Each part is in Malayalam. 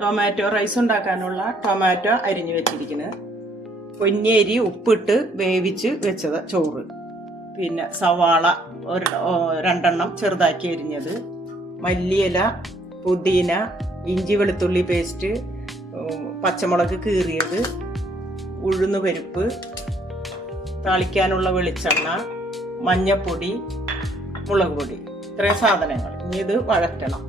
ടൊമാറ്റോ റൈസ് ഉണ്ടാക്കാനുള്ള ടൊമാറ്റോ അരിഞ്ഞു വെച്ചിരിക്കുന്നത്, പൊന്നിയരി ഉപ്പിട്ട് വേവിച്ച് വെച്ചത് ചോറ്, പിന്നെ സവാള രണ്ടെണ്ണം ചെറുതാക്കി അരിഞ്ഞത്, മല്ലിയില, പുതിന, ഇഞ്ചി വെളുത്തുള്ളി പേസ്റ്റ്, പച്ചമുളക് കീറിയത്, ഉഴുന്ന് പരിപ്പ്, താളിക്കാനുള്ള വെളിച്ചെണ്ണ, മഞ്ഞപ്പൊടി, മുളക് പൊടി, ഇത്രയും സാധനങ്ങൾ. ഇനി ഇത് വഴറ്റണം.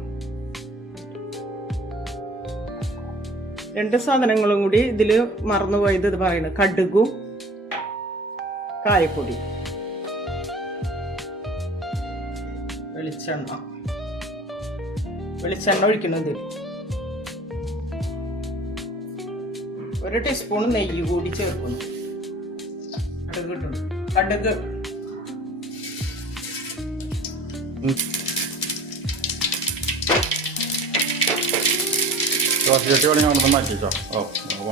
രണ്ട് സാധനങ്ങളും കൂടി ഇതിൽ മറന്നുപോയത് ഇത് പറയുന്നത് കടുകും കായപ്പൊടി, വെളിച്ചെണ്ണ ഒഴിക്കുന്നത്, 1 ടീസ്പൂൺ നെയ്യ് കൂടി ചേർക്കുന്നു. കടുക്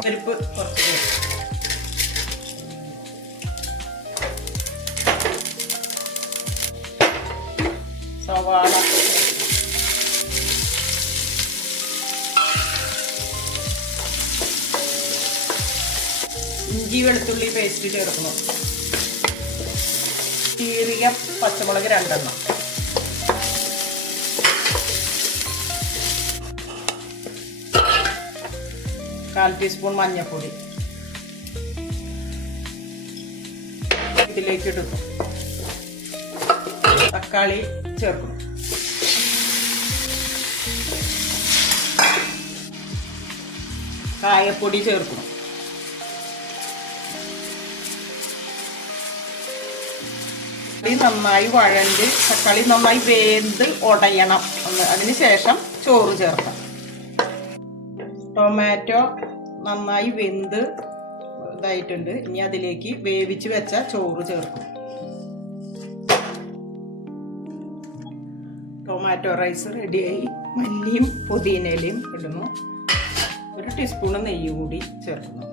പരിപ്പ് കുറച്ച്, സവാള, ഇഞ്ചി വെളുത്തുള്ളി പേസ്റ്റ് ചേർക്കണം, കീറിയ പച്ചമുളക് 2 എണ്ണം, കാൽ ടീസ്പൂൺ മഞ്ഞൾപ്പൊടി ഇതിലേക്ക് ഇടുന്നു. തക്കാളി ചേർക്കണം. കായപ്പൊടി ചേർക്കണം. നന്നായി വഴണ്ട് തക്കാളി നന്നായി വേന്ത് ഉടയണം. അതിനുശേഷം ചോറ് ചേർക്കാം. ടൊമാറ്റോ നന്നായി വെന്ത് ഇതായിട്ടുണ്ട്. ഇനി അതിലേക്ക് വേവിച്ച് വെച്ച ചോറ് ചേർക്കും. ടൊമാറ്റോ റൈസ് റെഡിയായി. മല്ലിയും പുതിനയിലയും ഇടുന്നു. 1 ടീസ്പൂൺ നെയ്യ് കൂടി ചേർക്കുന്നു.